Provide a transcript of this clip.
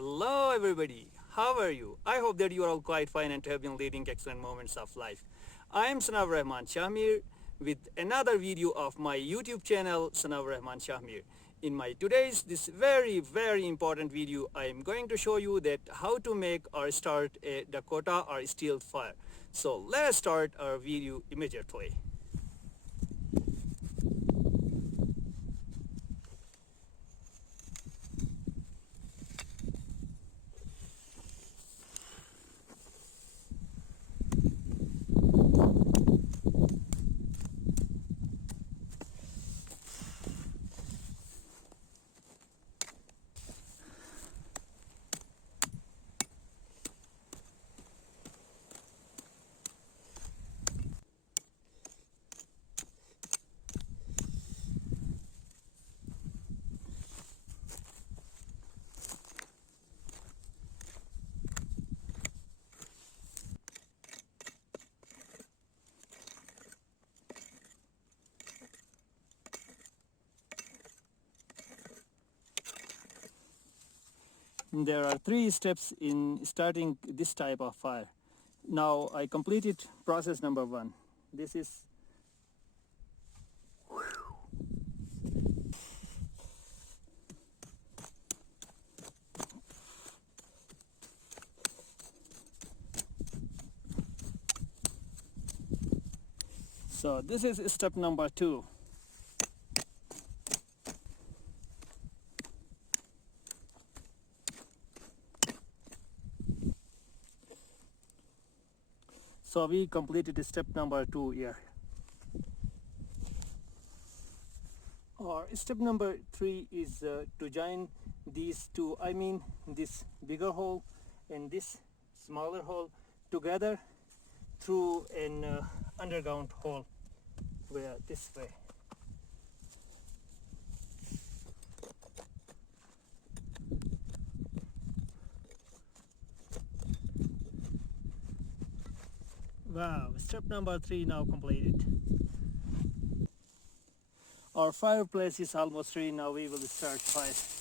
Hello everybody, how are you? I hope that you are all quite fine and have been leading excellent moments of life. I am Rehman Shahmir with another video of my YouTube channel Rehman Shahmir. In my today's this very important video, I am going to show you that how to make or start a Dakota or stealth fire. So let's start our video immediately. There are 3 steps in starting this type of fire. Now I completed process number 1. This is so this is step number 2. So we completed step number 2 here. Or step number 3 is to join these two, I mean this bigger hole and this smaller hole together through an underground hole where this way. Wow, step number 3 now completed. Our fireplace is almost ready. Now we will start fire.